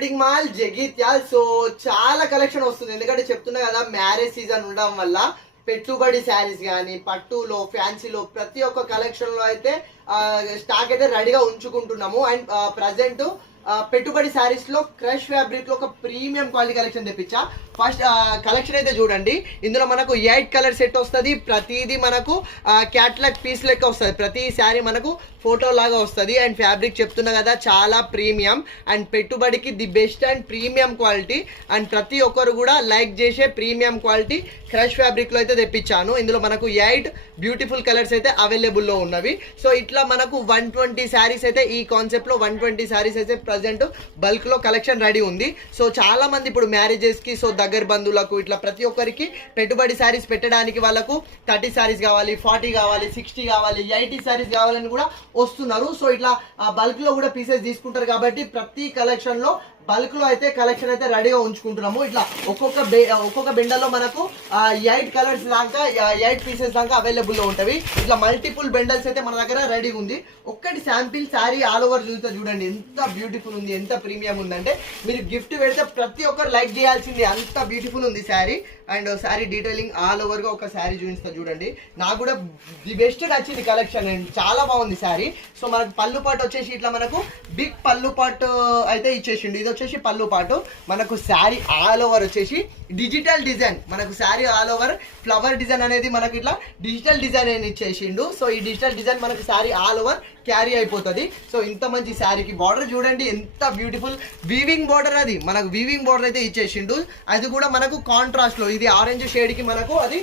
Wedding mall Jagtial. So చాలా collection వస్తుంది, ఎందుకంటే చెప్తున్నా కదా మ్యారేజ్ సీజన్ ఉండడం వల్ల పెట్టుబడి శారీస్ కానీ పట్టులో ఫ్యాన్సీలో ప్రతి ఒక్క కలెక్షన్ లో అయితే స్టాక్ అయితే రెడీగా ఉంచుకుంటున్నాము. అండ్ ప్రజెంట్ పెట్టుబడి శారీస్ లో క్రష్ ఫ్యాబ్రిక్ లో ఒక ప్రీమియం క్వాలిటీ కలెక్షన్ తెప్పించా. ఫస్ట్ కలెక్షన్ అయితే చూడండి, ఇందులో మనకు 8 కలర్ సెట్ వస్తుంది. ప్రతిదీ మనకు క్యాట్లాగ్ పీస్ లెక్క వస్తుంది, ప్రతి శారీ మనకు ఫోటో లాగా వస్తుంది. అండ్ ఫ్యాబ్రిక్ చెప్తున్నా కదా చాలా ప్రీమియం అండ్ పెట్టుబడికి the best and premium quality. And ప్రతి ఒక్కరు కూడా లైక్ చేసే ప్రీమియం క్వాలిటీ క్రష్ ఫ్యాబ్రిక్ లో అయితే తెప్పించాను. ఇందులో మనకు 8 బ్యూటిఫుల్ కలర్స్ అయితే అవైలబుల్ లో ఉన్నవి. సో ఇట్లా మనకు 120 శారీస్ అయితే ఈ కాన్సెప్ట్ లో 120 శారీస్ అయితే ప్రజెంట్ బల్క్ లో కలెక్షన్ రెడీ ఉంది. సో చాలా మంది ఇప్పుడు మ్యారేజెస్ కి, సో దగ్గర బంధువులకు ఇట్లా ప్రతి ఒక్కరికి పెట్టుబడి శారీస్ పెట్టడానికి వాళ్ళకు 30 శారీస్ కావాలి, 40 కావాలి, 60 కావాలి, 80 శారీస్ కావాలని కూడా వస్తున్నారు. సో ఇట్లా బల్క్ లో కూడా పీసెస్ తీసుకుంటారు కాబట్టి ప్రతి కలెక్షన్ లో బల్క్ లో అయితే కలెక్షన్ అయితే రెడీగా ఉంచుకుంటున్నాము. ఇట్లా ఒక్కొక్క బెండల్లో మనకు 8 కలర్స్ దాకా 8 పీసెస్ దాకా అవైలబుల్ లో ఉంటవి. ఇట్లా మల్టిపుల్ బెండల్స్ అయితే మన దగ్గర రెడీ ఉంది. ఒక్కటి శాంపిల్ శారీ ఆల్ ఓవర్ చూస్తే చూడండి ఎంత బ్యూటిఫుల్ ఉంది, ఎంత ప్రీమియం ఉందంటే మీరు గిఫ్ట్ పెడితే ప్రతి ఒక్కరు లైక్ చేయాల్సింది, అంత బ్యూటిఫుల్ ఉంది sari. And sari detailing all over గా ఒక శారీ చూపిస్తా చూడండి. నాకు కూడా ది బెస్ట్ నచ్చింది కలెక్షన్ అండ్ చాలా బాగుంది శారీ. సో మనకు పళ్ళు పాటు వచ్చేసి ఇట్లా మనకు బిగ్ పళ్ళు పాటు అయితే ఇచ్చేసిండు. ఇది వచ్చేసి పళ్ళు పాటు. మనకు శారీ ఆల్ ఓవర్ వచ్చేసి డిజిటల్ డిజైన్, మనకు sari all over flower design అనేది మనకు ఇట్లా డిజిటల్ డిజైన్ అని ఇచ్చేసిండు. సో ఈ డిజిటల్ డిజైన్ మనకు శారీ ఆల్ ఓవర్ క్యారీ అయిపోతుంది. సో ఇంత మంచి శారీకి బార్డర్ చూడండి ఎంత బ్యూటిఫుల్ వీవింగ్ బార్డర్, అది మనకు వీవింగ్ బార్డర్ అయితే ఇచ్చేసిండు. అది కూడా మనకు కాంట్రాస్ట్ లో, ఇది ఆరెంజ్ షేడ్ కి మనకు అది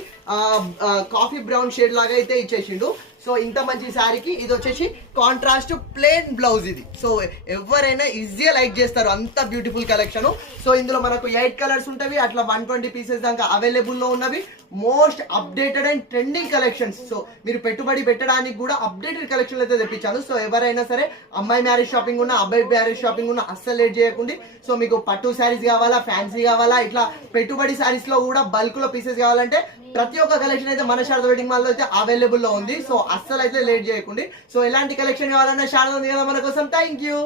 కాఫీ బ్రౌన్ షేడ్ లాగా అయితే ఇచ్చేసిండు. సో ఇంత మంచి శారీకి ఇది వచ్చేసి కాంట్రాస్ట్ ప్లెయిన్ బ్లౌజ్ ఇది. సో ఎవరైనా ఈజీగా లైక్ చేస్తారు, అంత బ్యూటిఫుల్ కలెక్షన్. సో ఇందులో మనకు 8 కలర్స్ ఉంటవి, అట్లా 120 పీసెస్ దాకా అవైలబుల్ లో ఉన్నవి. Most updated and trending collections. So మీరు పెట్టుబడి పెట్టడానికి కూడా అప్డేటెడ్ కలెక్షన్ అయితే తెప్పించాను. సో ఎవరైనా సరే అమ్మాయి మ్యారేజ్ షాపింగ్ ఉన్నా, అబ్బాయి మ్యారేజ్ షాపింగ్ ఉన్నా అస్సలు లేట్ చేయకండి. సో మీకు పట్టు శారీస్ కావాలా, ఫ్యాన్సీ కావాలా, ఇట్లా పెట్టుబడి శారీస్ లో కూడా బల్క్ లో పీసెస్ కావాలంటే ప్రతి ఒక్క కలెక్షన్ అయితే మన శారద వెడ్డింగ్ మాల్ లో అయితే అవైలబుల్ లో ఉంది. సో అస్సలు అయితే లేట్ చేయకండి. సో ఎలాంటి కలెక్షన్ కావాలన్నా శారద ఉంది కదా మన కోసం. Thank you.